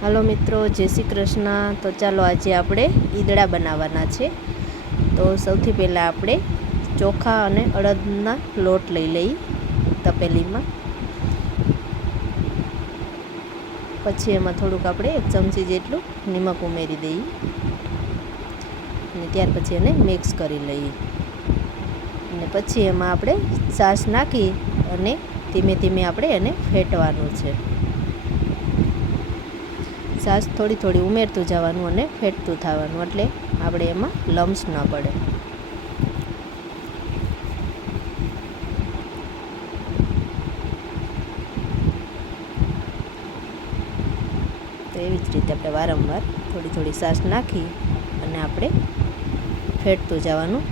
Hello मित्रों, जय श्री कृष्ण। तो चलो आज આપણે ઈદડા બનાવવાના છે। તો સૌથી પહેલાં આપણે ચોખા અને અડદના લોટ લઈ લઈ તપેલીમાં। પછી એમાં થોડુંક આપણે 1 ચમચી જેટલું નિમક ઉમેરી દઈએ અને ત્યાર પછી એને મિક્સ કરી લઈએ અને પછી એમાં આપણે છાશ નાખી અને ધીમે ધીમે આપણે એને ફેટવાનું છે। છાશ થોડી થોડી ઉમેરતું જવાનું અને ફેટતું થવાનું, એટલે આપણે એમાં લમ્સ ન પડે। તો એવી જ રીતે આપણે વારંવાર થોડી થોડી છાશ નાખી અને આપણે ફેટતું જવાનું।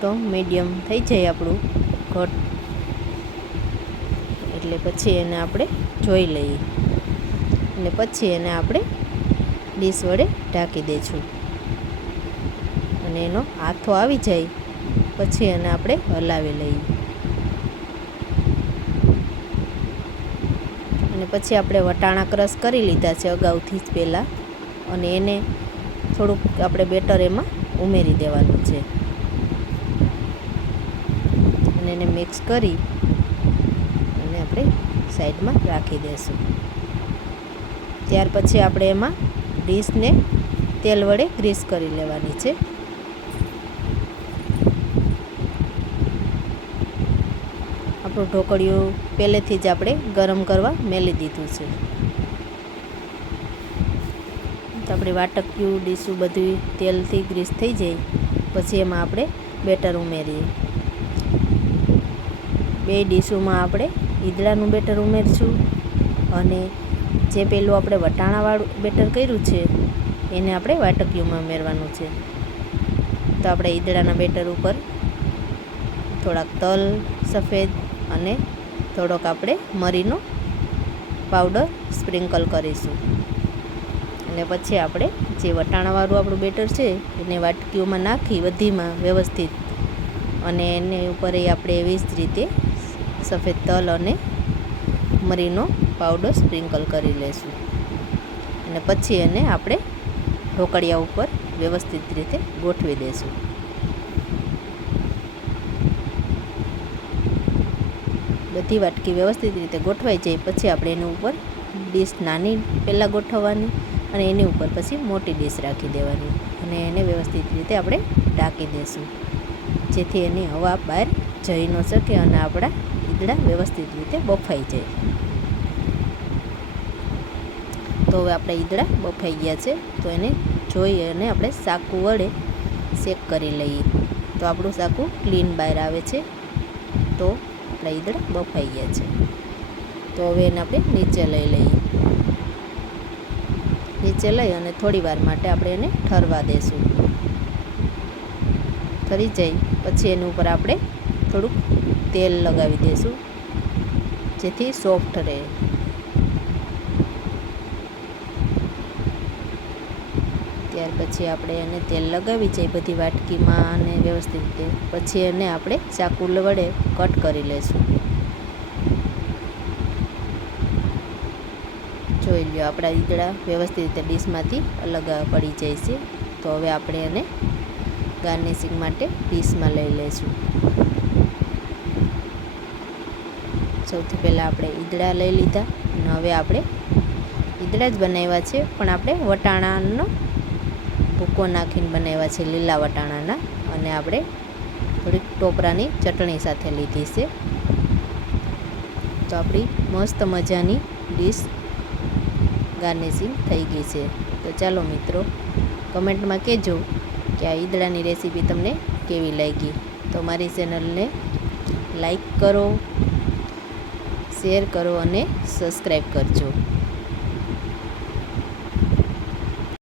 તો મીડિયમ થઈ જાય આપણું ઘટ, એટલે પછી એને આપણે જોઈ લઈએ અને પછી એને આપણે ડીશ વડે ઢાંકી દઈશું અને એનો આથો આવી જાય પછી એને આપણે હલાવી લઈએ અને પછી આપણે વટાણા ક્રશ કરી લીધા છે અગાઉથી જ પહેલાં, અને એને થોડુંક આપણે બેટર એમાં ઉમેરી દેવાનું છે અને એને મિક્સ કરી અને આપણે સાઈડમાં રાખી દઈશું। ત્યાર પછી આપણે એમાં ડીશને તેલ વડે ગ્રીસ કરી લેવાની છે। આપણું ઢોકળિયું પહેલેથી જ આપણે ગરમ કરવા મેલી દીધું છે। તો આપણે વાટક્યું ડીશું બધું તેલથી ગ્રીસ થઈ જાય પછી એમાં આપણે બેટર ઉમેરીએ। 2 ડીશોમાં આપણે ઈદડાનું બેટર ઉમેરશું અને જે પેલું આપણે વટાણાવાળું બેટર કર્યું છે એને આપણે વાટકીઓમાં ઉમેરવાનું છે। તો આપણે ઈદડાના બેટર ઉપર થોડાક તલ સફેદ અને થોડોક આપણે મરીનો પાવડર સ્પ્રિંકલ કરીશું અને પછી આપણે જે વટાણાવાળું આપણું બેટર છે એને વાટકીઓમાં નાખી બધીમાં વ્યવસ્થિત અને એની ઉપર આપણે એવી જ રીતે સફેદ તલ અને મરીનો પાવડર સ્પ્રિંકલ કરી લઈશું અને પછી એને આપણે ઢોકળિયા ઉપર વ્યવસ્થિત રીતે ગોઠવી દઈશું। બધી વાટકી વ્યવસ્થિત રીતે ગોઠવાઈ જાય પછી આપણે એની ઉપર ડીશ નાની પહેલાં ગોઠવવાની અને એની ઉપર પછી મોટી ડીશ રાખી દેવાની અને એને વ્યવસ્થિત રીતે આપણે ઢાંકી દઈશું જેથી એની હવા બહાર જઈ ન શકે અને આપણા ઈદડા વ્યવસ્થિત રીતે બફાઈ જાય। તો હવે આપણા ઈદડા બફાઈ ગયા છે, તો એને જોઈ અને આપણે ચાકુ વડે શેક કરી લઈએ તો આપણું ચાકુ ક્લીન બહાર આવે છે। તો આપણા ઈદડા બફાઈ ગયા છે, તો હવે એને આપણે નીચે લઈ લઈએ। નીચે લઈ અને થોડી વાર માટે આપણે એને ઠરવા દઈશું। ઠરી જાય પછી એની ઉપર આપણે થોડુંક તેલ લગાવી દઈશું જેથી સોફ્ટ રહે। ત્યાર પછી આપણે એને તેલ લગાવી જાય બધી વાટકીમાં અને વ્યવસ્થિત રીતે પછી એને આપણે ચાકુ વડે કટ કરી લઈશું। જોઈ લો આપણા ઈદડા વ્યવસ્થિત રીતે ડીશમાંથી અલગ પડી જાય છે। તો હવે આપણે એને ગાર્નિશિંગ માટે ડીશમાં લઈ લઈશું। સૌથી પહેલાં આપણે ઈદડા લઈ લીધા અને હવે આપણે ઈદડા જ બનાવ્યા છે પણ આપણે વટાણાનો ભૂકો નાખીને બનાવ્યા છે, લીલા વટાણાના, અને આપણે થોડીક ટોપરાની ચટણી સાથે લીધી છે। તો આપણી મસ્ત મજાની ડીશ ગાર્નિશિંગ થઈ ગઈ છે। તો ચાલો મિત્રો, કમેન્ટમાં કહેજો કે આ ઈદડાની રેસીપી તમને કેવી લાગી। તો મારી ચેનલને લાઈક કરો, શેર કરો અને સબસ્ક્રાઈબ કરજો।